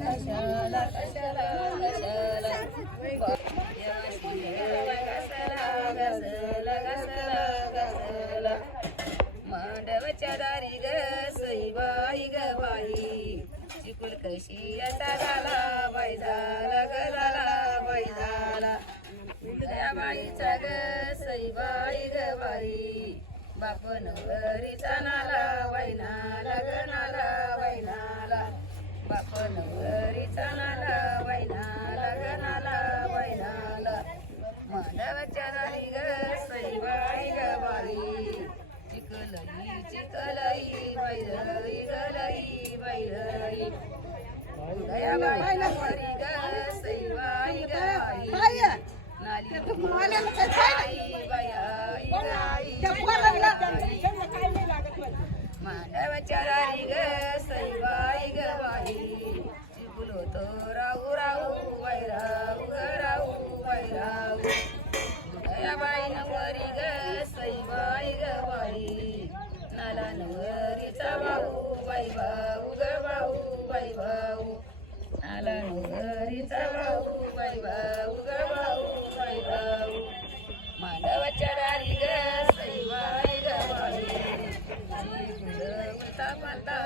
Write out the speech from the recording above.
कशाला कशाला कशाला घसला घसला घसला मांडवच्या दारी ग सईबाई ग बाई चिकुल कशी असा झाला बाई झाला ग झाला बाई झाला त्या बाईचा ग सईबाई ग बाई बाप नवरीचा नाला वैनाला ग नाला वैनाला बाप नवरीचा नाला वैनाला ग नाला वैनाला मांडवच्या दारी ग सईबाई ग बाई चिकलई चिकलई बैलई गलई बैलई गया बाई नवरी ग सईबाई ग बाई नाली मांडवच्या दारी ग सईबाई ग बाई चिकुलो तो राहू राहू बाई राहू ग राहू बाई राहू गया बाई नवरी ग सईबाई ग बाई नाला नवरीचा भाऊ बाई भाऊ ग भाऊ बाई भाऊ नाला नवरीचा भाऊ बाई भाऊ ग भाऊ बाई भाऊ मांडवच्या दारी ग सईबाई ग बाई उलटा पालटा